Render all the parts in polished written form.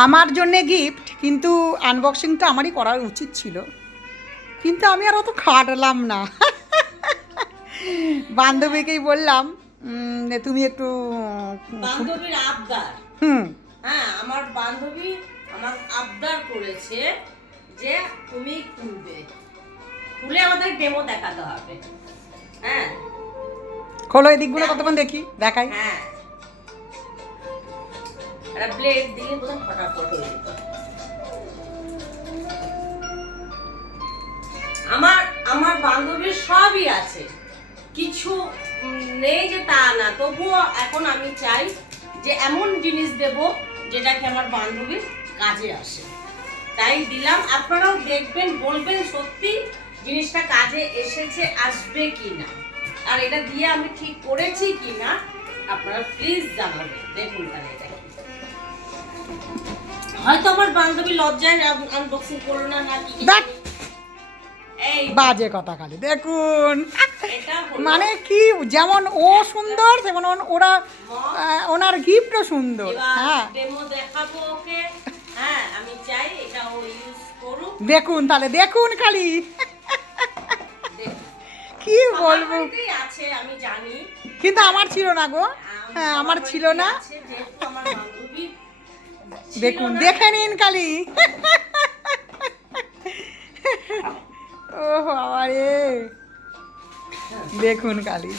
আমার জন্যে গিফট, কিন্তু আনবক্সিংটা আমারই করা উচিত ছিল, কিন্তু আমি আর অত খাটলাম না। বান্ধবীকেই বললাম তুমি একটু বান্ধবীর আবদার। হুম হ্যাঁ, আমার বান্ধবী আমার আবদার করেছে যে তুমি খুলবে, খুলে আমাদের ডেমো দেখাতে হবে। হ্যাঁ, খোলো এদিকগুলো কতক্ষণ দেখি, দেখাই। হ্যাঁ, একটা ব্লেড দিয়ে বোধহয় ফটাফট হয়ে যেত। আমার আমার বান্ধবীর সবই আছে, কিছু নেই যে তা না, তবুও এখন আমি চাই যে এমন জিনিস দেব যেটাকে আমার বান্ধবীর কাজে আসে, তাই দিলাম। আপনারাও দেখবেন, বলবেন সত্যি জিনিসটা কাজে এসেছে, আসবে কি না, আর এটা দিয়ে আমি ঠিক করেছি কি না আপনারা প্লিজ জানাবেন। দেখুন তাহলে এটা কি। হয়তো আমার বান্ধবী লজ্জায় আনবক্সিং করলো না, না কি এই বাজে কথা খালি। দেখুন এটা মানে কি, যেমন ও সুন্দর তেমন ওরা ওনার গিফটও সুন্দর। হ্যাঁ, ডেমো দেখাবো ওকে। হ্যাঁ, আমি চাই এটা ও ইউজ করুক। দেখুন তাহলে, দেখুন খালি কি বলবো। আছে আমি জানি, কিন্তু আমার ছিল না গো। হ্যাঁ, আমার ছিল না। যেহেতু আমার বান্ধবী দেখুন, দেখে নিন খালি। ও বাবা রে, দেখুন খালি।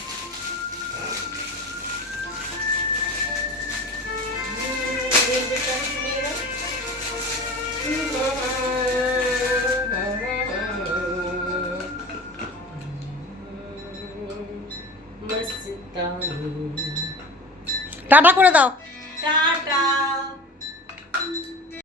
টাটা করে দাও।